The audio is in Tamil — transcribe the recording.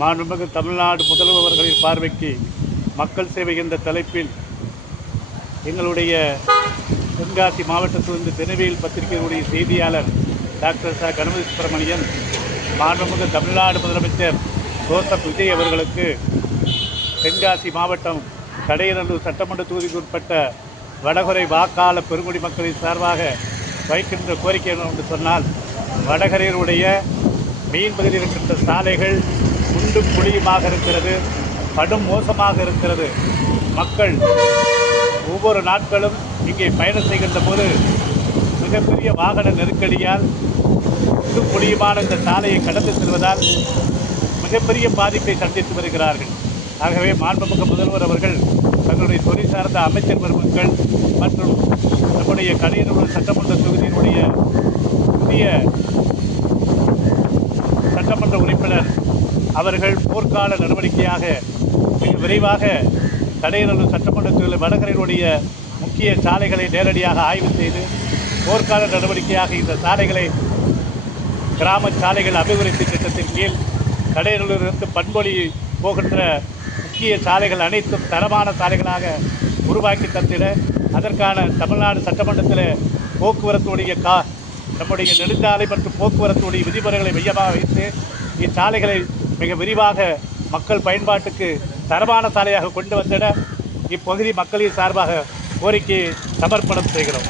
மாண்புமிகு தமிழ்நாடு முதல்வர் அவர்களின் பார்வைக்கு மக்கள் சேவை என்ற தலைப்பில் எங்களுடைய தென்காசி மாவட்டத்திலிருந்து தினவியல் பத்திரிகையுடைய செய்தியாளர் டாக்டர் ச கணபதி சுப்பிரமணியன் மாண்புமிகு தமிழ்நாடு முதலமைச்சர் ஜோசப் விஜய் அவர்களுக்கு தென்காசி மாவட்டம் கடையநல்லூர் சட்டமன்ற தொகுதிக்கு உட்பட்ட வடகரை வாக்காள பெருங்குடி மக்களின் சார்பாக வைக்கின்ற கோரிக்கை என்று சொன்னால், வடகரையினுடைய மீன் பகுதியில் இருக்கின்ற சாலைகள் குண்டும் குழியுமாக இருக்கிறது, கடும் மோசமாக இருக்கிறது. மக்கள் ஒவ்வொரு நாட்களும் இங்கே பயணம் செய்கின்ற போது மிகப்பெரிய வாகன நெருக்கடியால் குண்டும் குழியுமான இந்த சாலையை கடந்து செல்வதால் மிகப்பெரிய பாதிப்பை சந்தித்து வருகிறார்கள். ஆகவே மாண்புமிகு முதல்வர் அவர்கள் தங்களுடைய துறை சார்ந்த அமைச்சர் பெருமக்கள் மற்றும் நம்முடைய கடையநல்லூர் சட்டமன்ற தொகுதியினுடைய புதிய சட்டமன்ற உறுப்பினர் அவர்கள் போர்க்கால நடவடிக்கையாக மிக விரைவாக கடையநல்லூர் சட்டமன்ற தொகுதியில் வடகரையினுடைய முக்கிய சாலைகளை நேரடியாக ஆய்வு செய்து போர்க்கால நடவடிக்கையாக இந்த சாலைகளை கிராம சாலைகள் அபிவிருத்தி திட்டத்தின் கீழ் கடையநல்லூரிலிருந்து பண்பொழி போகின்ற முக்கிய சாலைகள் அனைத்தும் தரமான சாலைகளாக உருவாக்கி தந்திட அதற்கான தமிழ்நாடு சட்டமன்றத்தில் போக்குவரத்துடைய நம்முடைய நெடுஞ்சாலை மற்றும் போக்குவரத்துடைய விதிமுறைகளை மையமாக வைத்து இச்சாலைகளை மிக விரிவாக மக்கள் பயன்பாட்டுக்கு தரமான சாலையாக கொண்டு வந்திட இப்பகுதி மக்களின் சார்பாக கோரிக்கையை சமர்ப்பணம் செய்கிறோம்.